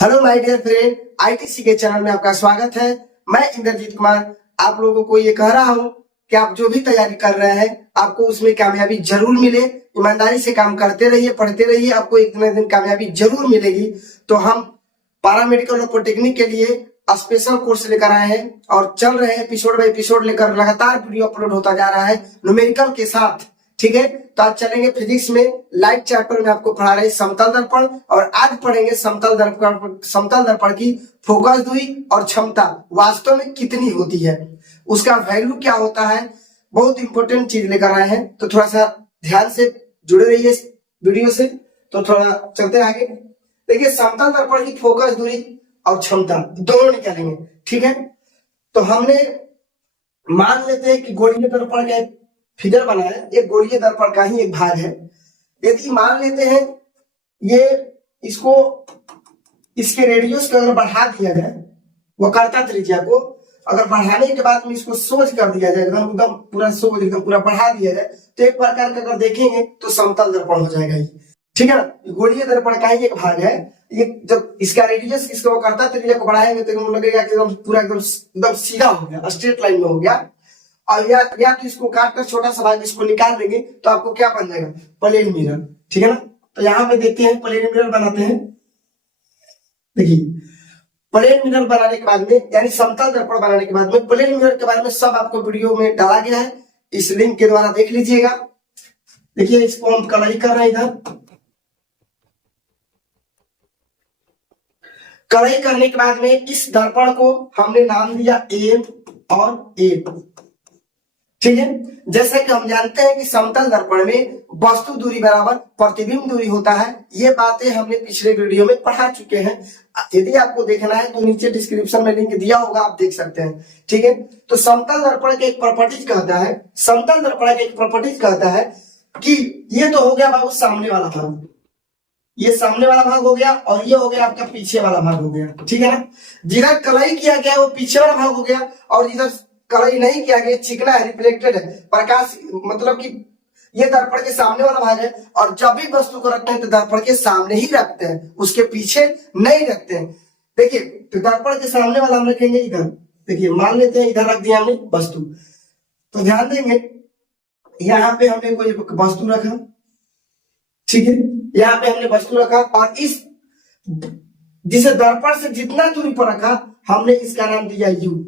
Hello my dear friend, ITC के channel में आपका स्वागत है। मैं इंद्रजीत कुमार आप लोगों को ये कह रहा हूँ कि आप जो भी तैयारी कर रहे हैं आपको उसमें कामयाबी जरूर मिले। ईमानदारी से काम करते रहिए, पढ़ते रहिए, आपको एक न दिन कामयाबी जरूर मिलेगी। तो हम पैरामेडिकल और पॉलिटेक्निक के लिए स्पेशल कोर्स लेकर आए हैं और चल रहे हैं एपिसोड बाय एपिसोड लेकर, लगातार वीडियो अपलोड होता जा रहा है न्यूमेरिकल के साथ। ठीक है, तो आज चलेंगे फिजिक्स में लाइट चैप्टर में आपको पढ़ा रहे समतल दर्पण, और आज पढ़ेंगे समतल दर्पण की फोकस दूरी और क्षमता वास्तव में कितनी होती है, उसका वैल्यू क्या होता है। बहुत इंपॉर्टेंट चीज लेकर आए हैं, तो थोड़ा सा ध्यान से जुड़े रहिए इस वीडियो से। तो थोड़ा चलते आगे। देखिए, समतल दर्पण की फोकस दूरी और क्षमता दोनों निकालेंगे। ठीक है, तो हमने मान लेते हैं कि गोलीय दर्पण का फिगर बना है, ये गोलीय दर्पण का ही एक भाग है। यदि मान लेते हैं ये इसको इसके रेडियस को अगर बढ़ा दिया जाए, वक्रता त्रिज्या को अगर बढ़ाने के बाद में इसको सोज कर दिया जाए, एकदम पूरा सोज एकदम पूरा बढ़ा दिया जाए, तो एक प्रकार का अगर देखेंगे तो समतल दर्पण हो जाएगा ये। ठीक है ना, गोलीय दर्पण का ही एक भाग है। ये जब इसका रेडियस इसको वक्रता त्रिज्या को बढ़ाएंगे तो लगेगा कि एकदम पूरा एकदम सीधा हो गया, स्ट्रेट लाइन में हो गया। और या तो इसको काट कर छोटा सा भाग इसको निकाल देंगे तो आपको क्या बन जाएगा, प्लेन मिरर। ठीक है ना, तो यहाँ पे देखते हैं प्लेन मिरर बनाते हैं। देखिए, प्लेन मिरर बनाने के बाद में यानी समतल दर्पण बनाने के बाद में प्लेन मिरर के बारे में सब आपको वीडियो में डाला गया है, इस लिंक के द्वारा देख लीजिएगा। देखिए, इसको हम कलई कर रहे हैं। इधर कलई करने के बाद में इस दर्पण को हमने नाम दिया एम और ए। ठीक है, जैसे कि हम जानते हैं कि समतल दर्पण में वस्तु दूरी बराबर प्रतिबिंब दूरी होता है। ये बातें हमने पिछले वीडियो में पढ़ा चुके हैं। यदि आपको देखना है तो नीचे डिस्क्रिप्शन में लिंक दिया होगा, आप देख सकते हैं। ठीक है, तो समतल दर्पण के एक प्रॉपर्टीज कहता है, समतल दर्पण के एक प्रॉपर्टीज कहता है कि ये तो हो गया बाबू सामने वाला भाग, ये सामने वाला भाग हो गया, और ये हो गया आपका पीछे वाला भाग हो गया। ठीक है ना, जिधर कलई किया गया वो पीछे वाला भाग हो गया, और जिधर कलई नहीं किया गया, चिकना है, रिफ्लेक्टेड है, प्रकाश मतलब कि ये दर्पण के सामने वाला भाग है। और जब भी वस्तु को रखते हैं तो दर्पण के सामने ही रखते हैं, उसके पीछे नहीं रखते हैं। देखिए, तो दर्पण के सामने वाला हम रखेंगे इधर। देखिए, मान लेते हैं इधर रख दिया हमने वस्तु, तो ध्यान देंगे यहाँ पे हमने कोई वस्तु रखा। ठीक है, यहाँ पे हमने वस्तु रखा, और इस जिसे दर्पण से जितना दूरी पर रखा हमने इसका नाम दिया यू।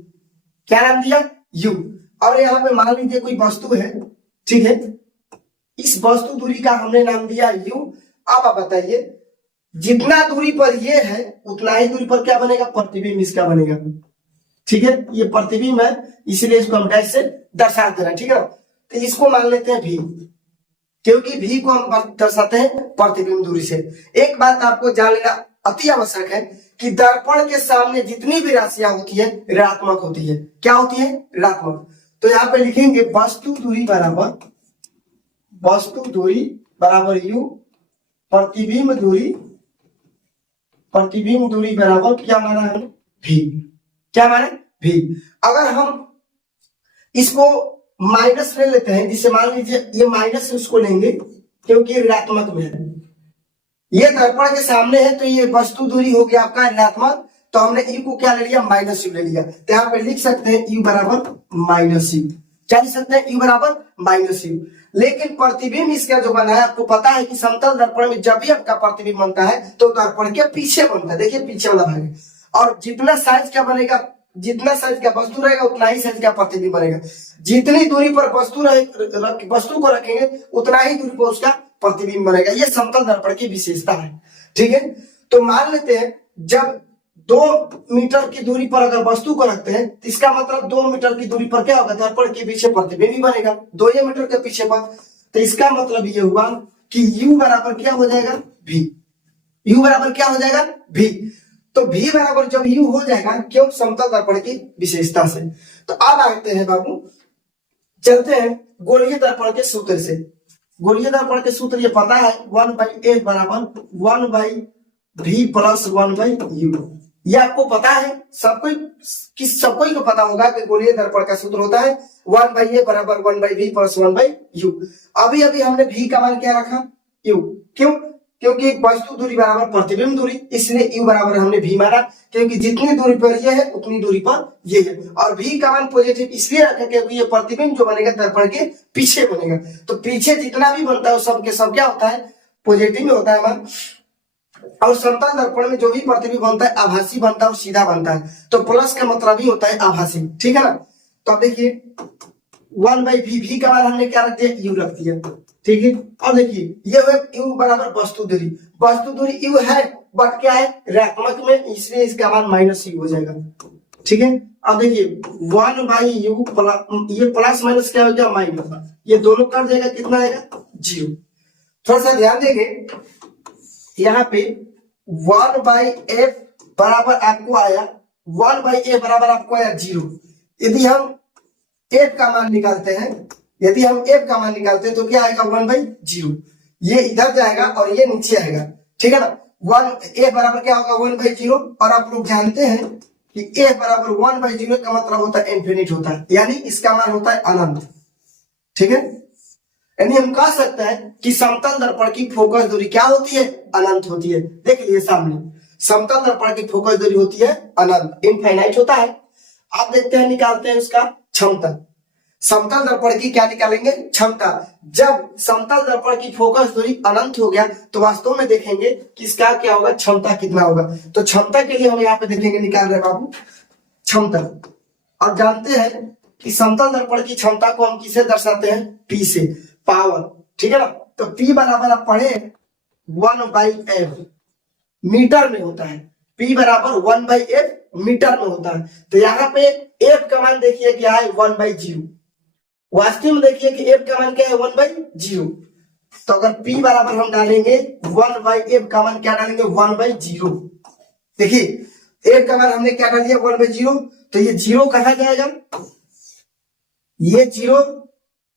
क्या नाम दिया, यू। और यहाँ पे मान लीजिए कोई वस्तु है। ठीक है, इस वस्तु दूरी का हमने नाम दिया यू। अब आप बताइए, जितना दूरी पर ये है उतना ही दूरी पर क्या बनेगा, प्रतिबिंब इसका बनेगा। ठीक है, ये प्रतिबिंब है, इसलिए इसको हम डैश से दर्शा दे रहे हैं। ठीक है, तो इसको मान लेते हैं भी, क्योंकि भी को हम दर्शाते हैं प्रतिबिंब दूरी से। एक बात आपको जान लेना अति आवश्यक है कि दर्पण के सामने जितनी भी राशियां होती है ऋणात्मक होती है। क्या होती है, ऋणात्मक। तो यहाँ पे लिखेंगे वस्तु दूरी बराबर यू, प्रतिबिंब दूरी बराबर क्या माना है, भी। क्या माना, भी। अगर हम इसको माइनस ले लेते हैं, जिससे मान लीजिए ये माइनस उसको लेंगे क्योंकि ये ऋणात्मक में है, ये दर्पण के सामने है, तो ये वस्तु दूरी हो गया आपका ऋणात्मक। तो हमने यू को क्या ले लिया, माइनस यू ले लिया। तो यहाँ पे लिख सकते हैं यू बराबर माइनस यू। क्या लिख सकते हैं, यू बराबर माइनस यू। लेकिन प्रतिबिंब इसका जो बना है, आपको पता है कि समतल दर्पण में जब भी आपका प्रतिबिंब बनता है तो दर्पण के पीछे बनता है। देखिए, पीछे वाला भाग है, और जितना साइज का बनेगा, जितना साइज का वस्तु रहेगा उतना ही साइज का प्रतिबिंब बनेगा। जितनी दूरी पर वस्तु को रखेंगे उतना ही दूरी पर उसका प्रतिबिंब बनेगा। ये समतल दर्पण की विशेषता है। ठीक है, तो मान लेते हैं जब 2 मीटर की दूरी पर अगर वस्तु को रखते हैं तो इसका मतलब 2 मीटर की दूरी पर क्या होगा, दर्पण के पीछे प्रतिबिंब भी बनेगा 2 मीटर के पीछे पर। तो इसका मतलब ये हुआ कि U बराबर क्या हो जाएगा, भी। U बराबर क्या हो जाएगा, भी। तो भी बराबर जब U हो जाएगा, क्यों, समतल दर्पण की विशेषता से। तो अब आते हैं बाबू, चलते हैं गोलीय दर्पण के सूत्र से। गोलीय दर्पण के सूत्र ये पता है, 1/a बराबर 1/v प्लस 1/u। ये आपको पता है, सबको ही को पता होगा कि गोलीय दर्पण का सूत्र होता है 1/a बराबर 1/v प्लस 1/u। अभी हमने v का मान क्या रखा, u। क्यों, क्योंकि वस्तु दूरी बराबर प्रतिबिंब दूरी, इसलिए u बराबर हमने v माना, क्योंकि जितनी दूरी पर ये है उतनी दूरी पर ये है। और v का मान पॉजिटिव इसलिए रखा क्योंकि ये प्रतिबिंब जो बनेगा दर्पण के पीछे बनेगा, तो पीछे जितना भी बनता है वो सब के सब क्या होता है, पॉजिटिव में होता है मान। और समतल दर्पण में जो भी प्रतिबिंब बनता है आभासी बनता है और सीधा बनता है, तो प्लस का मतलब ही होता है आभासी, ठीक है ना। तो अब देखिए 1/v, v का मान हमने क्या रख दिया, u रख दिया, ठीक है। अब देखिए ये u बराबर वस्तु दूरी u है बट क्या है ऋणात्मक में, इसलिए इसका मान -u हो जाएगा, ठीक है। अब देखिए 1/u ये प्लस माइनस क्या हो गया माइनस, ये दोनों कट जाएगा, कितना आएगा 0। थोड़ा सा ध्यान देंगे यहाँ पे 1/f बराबर आपको आया 1/f बराबर आपको आया 0। यदि हम f का मान निकालते हैं, तो क्या आएगा 1/0, ये इधर जाएगा और ये नीचे आएगा, ठीक है ना। f बराबर क्या होगा 1/0, और आप लोग जानते हैं कि f बराबर 1/0 का मतलब होता है इनफिनिट होता है, यानी इसका मान होता है अनंत, ठीक है। यानी हम कह सकते हैं कि समतल दर्पण की फोकस दूरी क्या होती है, अनंत होती है। देखिए सामने समतल दर्पण की फोकस दूरी होती है अनंत, इनफाइनाइट होता है। आप देखते हैं निकालते हैं उसका क्षमता, समतल दर्पण की क्या निकालेंगे, क्षमता। जब समतल दर्पण की फोकस दूरी अनंत हो गया तो वास्तव में देखेंगे कि इसका क्या होगा, क्षमता कितना होगा। तो क्षमता के लिए हम यहाँ पे देखेंगे, निकाल रहे बाबू क्षमता। और जानते हैं कि समतल दर्पण की क्षमता को हम किसे दर्शाते हैं, P से, पावर, ठीक है ना। तो P बराबर आप पढ़े 1/f मीटर में होता है, P बराबर 1/f मीटर में होता है। तो यहाँ पे f का मान देखिए क्या है 1/0, वास्तव में देखिए कि f का मान क्या है 1/0। तो अगर P बराबर हम डालेंगे 1/f का मान क्या डालेंगे 1/0, देखिए f का मान हमने क्या डाल दिया 1/0, तो ये 0 कहाँ जाएगा, ये 0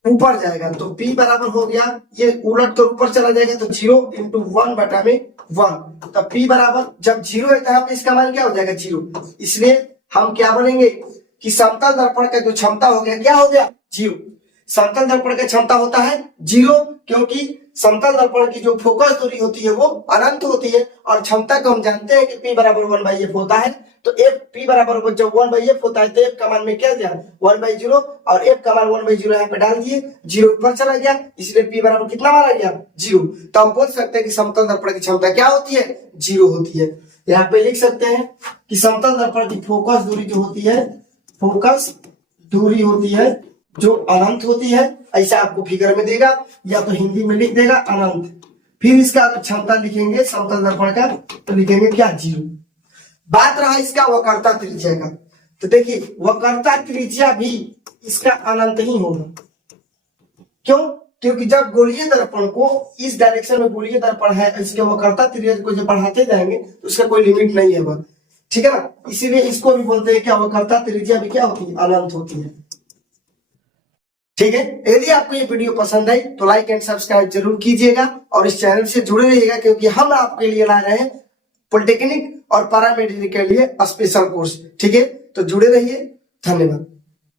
ऊपर जाएगा, तो P बराबर हो गया, ये उलट कर ऊपर चला जाएगा, तो 0 × 1/1। तो P बराबर जब 0 है तो पे इसका मान क्या हो जाएगा 0, इसलिए हम क्या बोलेंगे कि समतल दर्पण का जो क्षमता हो गया क्या हो गया 0। समतल दर्पण का क्षमता होता है 0, क्योंकि समतल दर्पण की जो फोकस दूरी होती है वो अनंत होती है, और क्षमता को हम जानते हैं कि P बराबर 1/f होता है। तो f P बराबर जब 1/f होता है तो f का मान में क्या दिया 1/0, और f का मान 1/0 यहाँ पे डाल दिए, 0 ऊपर चला गया, इसलिए P बराबर कितना माना गया 0। तो हम बोल सकते हैं कि समतल दर्पण की क्षमता क्या होती है 0 होती है। यहाँ पे लिख सकते हैं कि समतल दर्पण की फोकस दूरी जो होती है, फोकस दूरी होती है जो अनंत होती है, ऐसा आपको फिगर में देगा या तो हिंदी में लिख देगा अनंत। फिर इसका अगर क्षमता लिखेंगे समतल दर्पण का तो लिखेंगे क्या 0। बात रहा इसका वक्रता त्रिज्या का, तो देखिए वक्रता त्रिज्या भी इसका अनंत ही होगा। क्यों, क्योंकि जब गोलीय दर्पण को इस डायरेक्शन में गोलीय दर्पण है, इसके वक्रता त्रिज्या को जब बढ़ाते जाएंगे तो उसका कोई लिमिट नहीं है, ठीक है ना। इसीलिए इसको भी बोलते हैं क्या, वक्रता त्रिज्या भी क्या होती है अनंत होती है, ठीक है। यदि आपको ये वीडियो पसंद आई तो लाइक एंड सब्सक्राइब जरूर कीजिएगा, और इस चैनल से जुड़े रहिएगा, क्योंकि हम आपके लिए ला रहे हैं पॉलिटेक्निक और पैरामेडिकल के लिए स्पेशल कोर्स, ठीक है। तो जुड़े रहिए, धन्यवाद।